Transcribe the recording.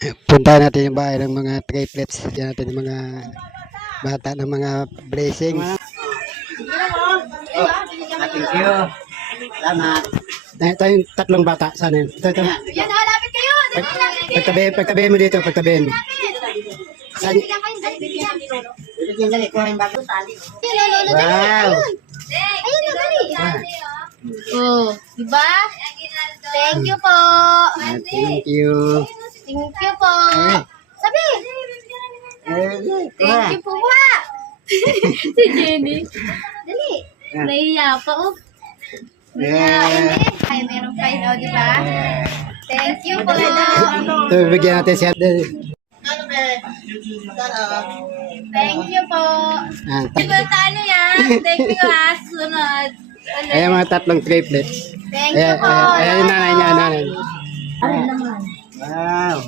Puntahan natin yung bahay ng mga triplets. Yan natin yung mga bata ng mga blessings. Thank you. Salamat. Ito yung tatlong bata. Sana yun? Ito. Yan, halapit kayo. Pagtabihin mo dito. Pagtabihin mo. Bibigyan dali ko rin bago. Wow. Ayun na, dali. Oh, diba? Thank you po. Thank you. Thank you po. Sabi. Thank you po ba? Si Jenny. Dali. Naiya pa oh. Ay, meron pa yun, di ba? Thank you po. Ito, bibigyan natin siya. Thank you po. Ano yan? Thank you ha. Sunod. Ayan mga tatlong triplets. Thank you po. Ayan yung nanay niya. Nanay. Wow.